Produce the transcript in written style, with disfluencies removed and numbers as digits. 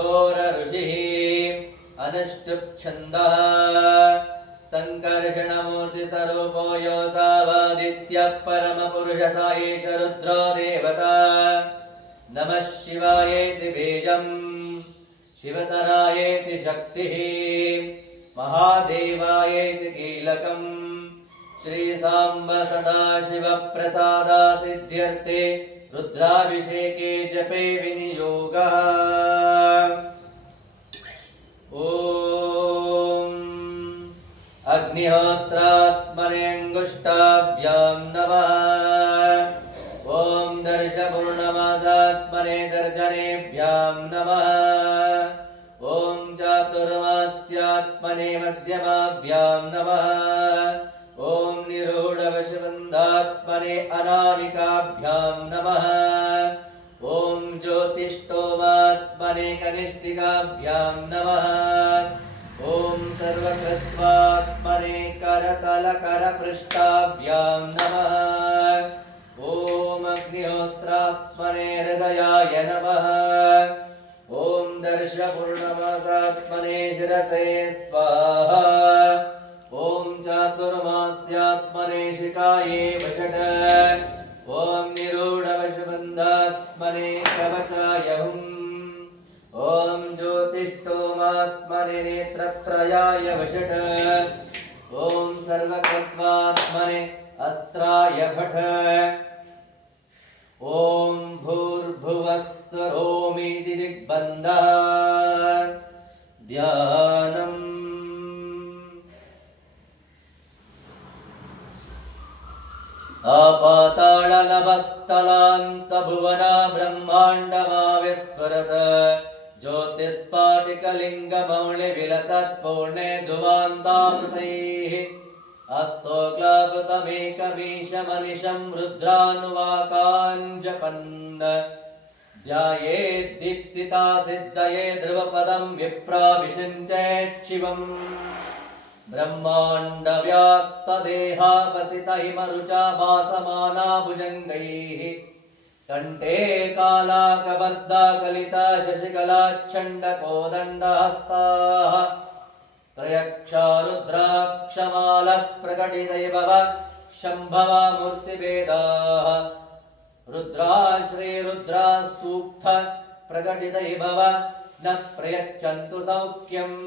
अघोर ऋषिः अनुष्टुप् छन्दः संकर्षणमूर्तिस्वरूपो योऽसावादित्यः परमपुरुषः स एष रुद्रो देवता नमः शिवायेति बीजम् शिवतरायेति शक्तिः महादेवायेति कीलकम् श्रीसाम्ब सदाशिवप्रसादा सिद्ध्यर्थे रुद्राभिषेके जपे विनियोगः। ॐ अग्निहोत्रात्मने अंगुष्ठाभ्यां नमः। ॐ दर्शपूर्णमासात्मने दर्जनेभ्यां नमः। ॐ चातुर्मास्यात्मने मध्यमाभ्यां नमः। ॐ निरूढवशवन्धात्मने अनामिकाभ्यां नमः। ॐ ज्योतिष्ठोमात्मने कनिष्ठिकाभ्यां नमः। ॐ सर्वकृत्वात्मने करतलकरपृष्ठाभ्यां नमः। ॐ अग्निहोत्रात्मने हृदयाय नमः। ॐ दर्शपूर्णमासात्मने शिरसे स्वाहा। ॐ चातुर्मास्यात्मने शिखाये वषट्। ॐ निरूढवशबन्धात्मने कवचाय हुम्। ॐ ज्योतिष्ठोमात्मने नेत्रत्रयाय वषट्। ॐ सर्वकृत्वात्मने अस्त्राय भट। ॐ भूर्भुवः स्वरोमीति दिग्बन्धः। ध्यानम्। आपातालनभस्थलान्तभुवना ब्रह्माण्डमाविस्फुरत् ज्योतिस्फाटिकलिङ्गमौलिविलसत्पूर्णे धुवान्तामृतैः अस्तोक्लापुतमेकवीशमनिशं रुद्रानुवाकान् जपन् ध्यायेद्दीप्सिता सिद्धये ध्रुवपदं विप्राभिषिञ्चेच्छिवम्। ब्रह्माण्डव्याप्तदेहापसित हिमरुचा भासमाना भुजङ्गैः कण्ठे कालाकबद्धा कलिता शशिकलाच्छण्डकोदण्डहस्ताः त्रयक्षा रुद्राक्षमालः प्रकटितैभव शम्भवा मूर्तिभेदाः रुद्रा श्रीरुद्रा सूक्त प्रकटितैभव न प्रयच्छन्तु सौख्यम्।